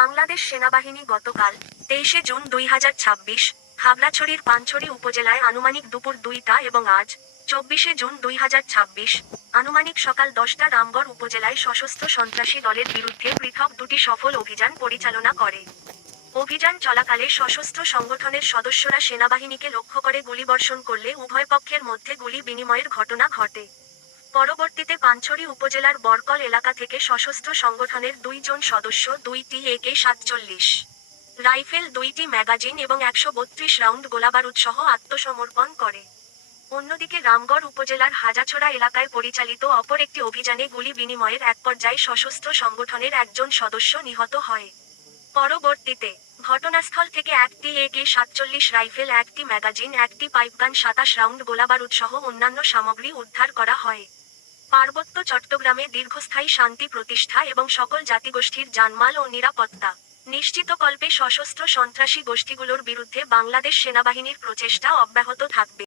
বাংলাদেশ সেনাবাহিনী গতকাল 23 জুন 2026 খাগড়াছড়ির পানছড়ি উপজেলায় আনুমানিক দুপুর 2টা এবং আজ 24 জুন 2026 আনুমানিক সকাল 10টা রামগড় উপজেলায় সশস্ত্র সন্ত্রাসী দলের বিরুদ্ধে পৃথক দুটি সফল অভিযান পরিচালনা করে। অভিযান চলাকালে সশস্ত্র সংগঠনের সদস্যরা সেনাবাহিনীকে লক্ষ্য করে গুলিবর্ষণ করলে উভয় পক্ষের মধ্যে গুলি বিনিময়ের ঘটনা ঘটে। পরবর্তীতে পানছড়ি উপজেলার বরকল এলাকা থেকে সশস্ত্র সংগঠনের 2 জন সদস্য 2টি AK-47 রাইফেল, 2টি ম্যাগাজিন এবং 132 রাউন্ড গোলাবারুদ সহ আত্মসমর্পণ করে। অন্যদিকে রামগড় উপজেলার হাজাছড়া এলাকায় পরিচালিত অপর একটি অভিযানে গুলি বিনিময়ের এক পর্যায়ে সশস্ত্র সংগঠনের একজন সদস্য নিহত হয়। পরবর্তীতে ঘটনাস্থল থেকে একটি AK-47 রাইফেল, একটি ম্যাগাজিন, একটি পাইপগান, 27 রাউন্ড গোলাবারুদ সহ অন্যান্য সামগ্রী উদ্ধার করা হয়। পার্বত্য চট্টগ্রামে দীর্ঘস্থায়ী শান্তি প্রতিষ্ঠা এবং সকল জাতিগোষ্ঠীর জানমাল ও নিরাপত্তা নিশ্চিতকল্পে সশস্ত্র সন্ত্রাসী গোষ্ঠীগুলোর বিরুদ্ধে বাংলাদেশ সেনাবাহিনীর প্রচেষ্টা অব্যাহত থাকবে।